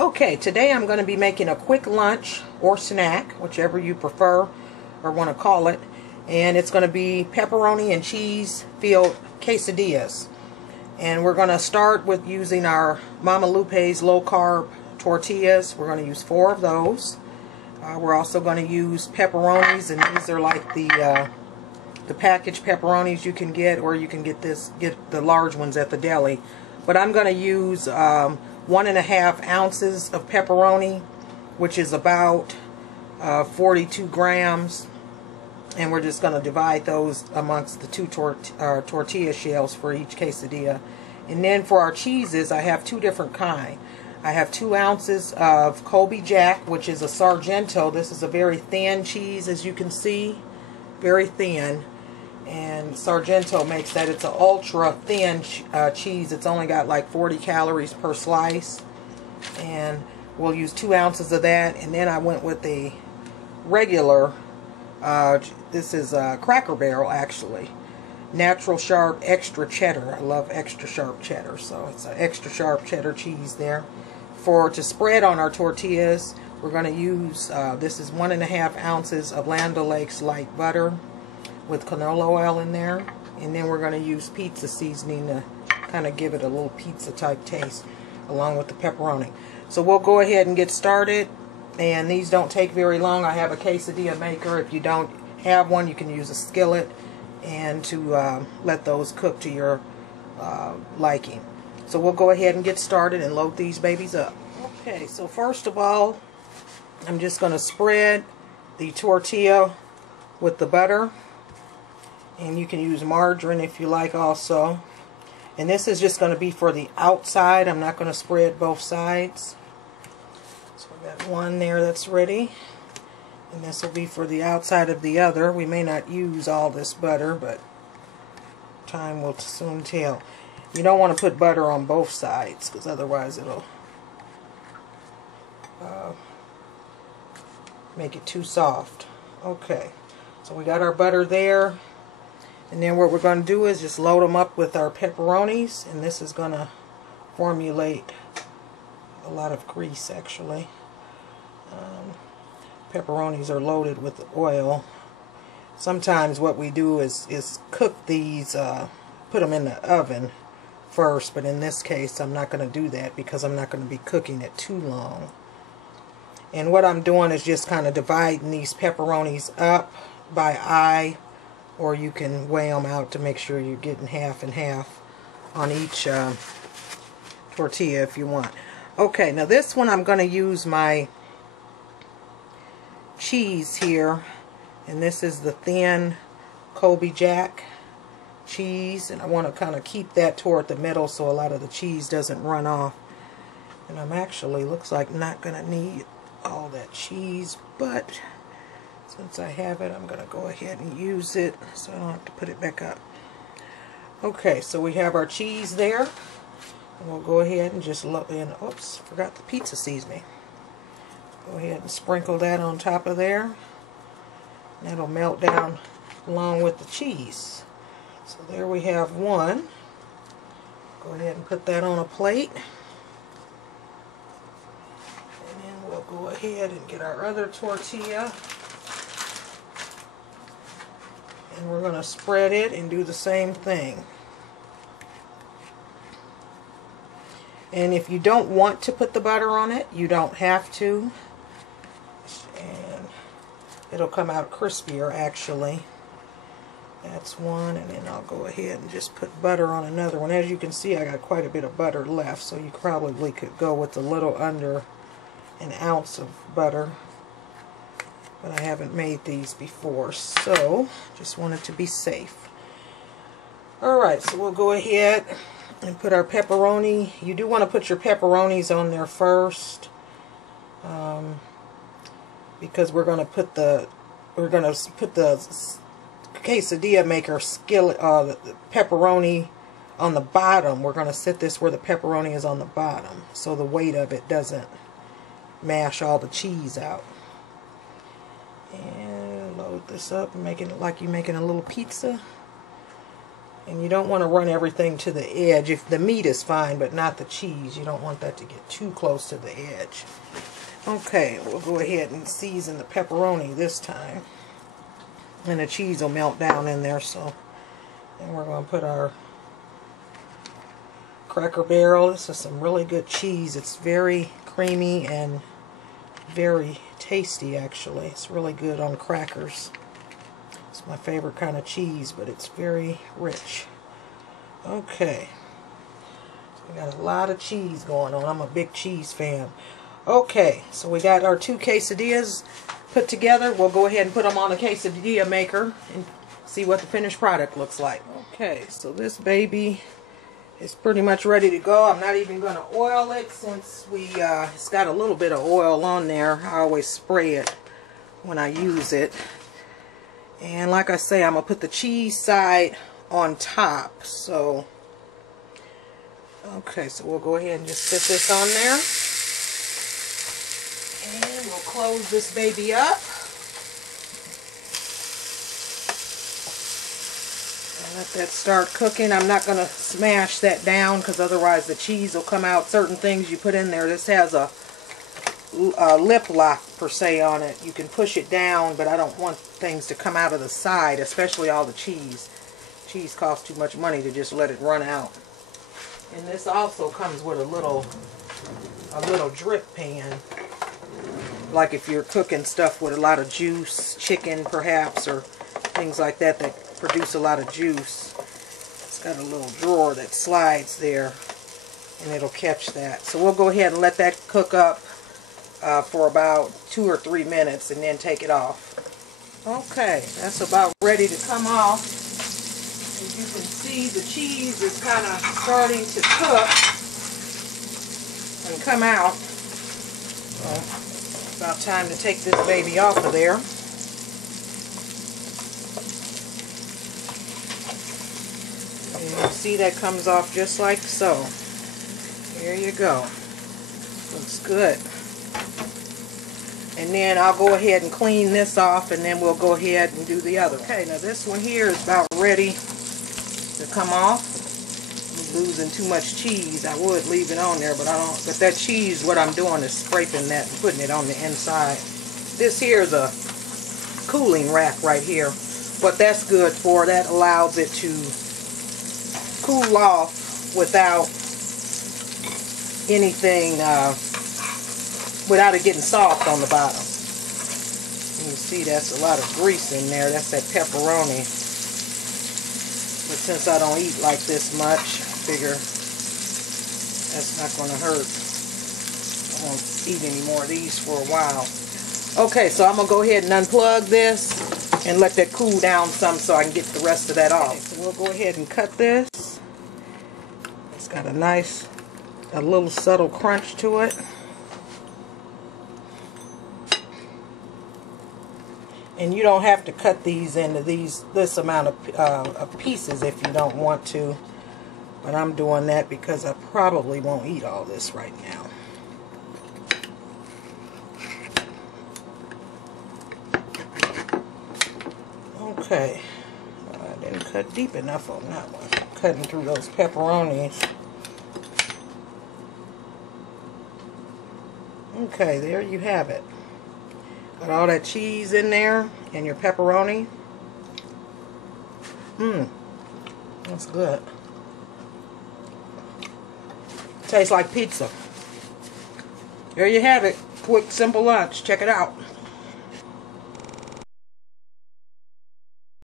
Okay, today I'm going to be making a quick lunch or snack, whichever you prefer or want to call it. And it's going to be pepperoni and cheese filled quesadillas. And we're going to start with using our Mama Lupe's low carb tortillas. We're going to use 4 of those. We're also going to use pepperonis, and these are like the packaged pepperonis you can get, or you can get the large ones at the deli. But I'm going to use 1.5 ounces of pepperoni, which is about 42 grams, and we're just going to divide those amongst the 2 tortilla shells for each quesadilla. And then for our cheeses, I have 2 different kinds. I have 2 ounces of Colby Jack, which is a Sargento. This is a very thin cheese, as you can see, very thin. And Sargento makes that. It's an ultra thin cheese. It's only got like 40 calories per slice. And we'll use 2 ounces of that. And then I went with the regular, this is Cracker Barrel actually. Natural sharp extra cheddar. I love extra sharp cheddar. So it's an extra sharp cheddar cheese there. To spread on our tortillas, we're going to use, this is 1.5 ounces of Land O'Lakes light butter with canola oil in there, and then we're going to use pizza seasoning to kind of give it a little pizza type taste along with the pepperoni. So we'll go ahead and get started, and these don't take very long. I have a quesadilla maker. If you don't have one, you can use a skillet and to let those cook to your liking. So we'll go ahead and get started and load these babies up. Okay, so first of all, I'm just going to spread the tortilla with the butter. And you can use margarine if you like also. And this is just going to be for the outside. I'm not going to spread both sides. So we got one there that's ready. And this will be for the outside of the other. We may not use all this butter, but time will soon tell. You don't want to put butter on both sides, because otherwise it'll make it too soft. Okay, so we got our butter there. And then what we're going to do is just load them up with our pepperonis, and this is going to formulate a lot of grease actually. Pepperonis are loaded with oil. Sometimes what we do is cook these, put them in the oven first, but in this case I'm not going to do that because I'm not going to be cooking it too long. And what I'm doing is just kind of dividing these pepperonis up by eye, or you can weigh them out to make sure you're getting half and half on each tortilla if you want. Okay, now this one I'm going to use my cheese here, and this is the thin Colby Jack cheese, and I want to kind of keep that toward the middle so a lot of the cheese doesn't run off. And I'm actually, looks like, not going to need all that cheese, but since I have it, I'm going to go ahead and use it so I don't have to put it back up. Okay, so we have our cheese there. And we'll go ahead and just load in. Oops, forgot the pizza seasoning. Go ahead and sprinkle that on top of there. That'll melt down along with the cheese. So there we have one. Go ahead and put that on a plate. And then we'll go ahead and get our other tortilla. And we're going to spread it and do the same thing. And if you don't want to put the butter on it, you don't have to. And it'll come out crispier actually. That's one, and then I'll go ahead and just put butter on another one. As you can see, I got quite a bit of butter left, so you probably could go with a little under an ounce of butter. But I haven't made these before, so just wanted to be safe. Alright, so we'll go ahead and put our pepperoni. You do want to put your pepperonis on there first, because we're going to put the quesadilla maker skillet, the pepperoni on the bottom. We're going to set this where the pepperoni is on the bottom, so the weight of it doesn't mash all the cheese out. And load this up and make it like you're making a little pizza. And you don't want to run everything to the edge. If the meat is fine, but not the cheese. You don't want that to get too close to the edge. Okay, we'll go ahead and season the pepperoni this time. And the cheese will melt down in there. So, and we're going to put our Cracker Barrel. This is some really good cheese. It's very creamy and very tasty, actually. It's really good on crackers. It's my favorite kind of cheese, but it's very rich. Okay. So we got a lot of cheese going on. I'm a big cheese fan. Okay, so we got our 2 quesadillas put together. We'll go ahead and put them on the quesadilla maker and see what the finished product looks like. Okay, so this baby is pretty much ready to go. I'm not even going to oil it since it's got a little bit of oil on there. I always spray it when I use it. And like I say, I'm going to put the cheese side on top. So, okay, so we'll go ahead and just put this on there. And we'll close this baby up. And let that start cooking. I'm not going to smash that down because otherwise the cheese will come out. Certain things you put in there, this has a lip lock per se on it. You can push it down, but I don't want things to come out of the side, especially all the cheese. Cheese costs too much money to just let it run out. And this also comes with a little drip pan, like if you're cooking stuff with a lot of juice, chicken perhaps, or things like that that produce a lot of juice. It's got a little drawer that slides there and it'll catch that. So we'll go ahead and let that cook up for about 2 or 3 minutes and then take it off. Okay, that's about ready to come off. As you can see, the cheese is kind of starting to cook and come out. So it's about time to take this baby off of there. And you see that comes off just like so. There you go. Looks good. And then I'll go ahead and clean this off, and then we'll go ahead and do the other. Okay, now this one here is about ready to come off. I'm losing too much cheese. I would leave it on there, but I don't. But that cheese, what I'm doing is scraping that and putting it on the inside. This here is a cooling rack right here. What that's good for, that allows it to cool off without anything, without it getting soft on the bottom. You can see that's a lot of grease in there. That's that pepperoni. But since I don't eat like this much, I figure that's not going to hurt. I won't eat any more of these for a while. Okay, so I'm going to go ahead and unplug this and let that cool down some so I can get the rest of that off. Okay, so we'll go ahead and cut this. It's got a nice, a little subtle crunch to it. And you don't have to cut these into this amount of pieces if you don't want to. But I'm doing that because I probably won't eat all this right now. Okay. I didn't cut deep enough on that one. Cutting through those pepperonis. Okay, there you have it. Got all that cheese in there and your pepperoni. That's good. Tastes like pizza. There you have it. Quick, simple lunch. Check it out.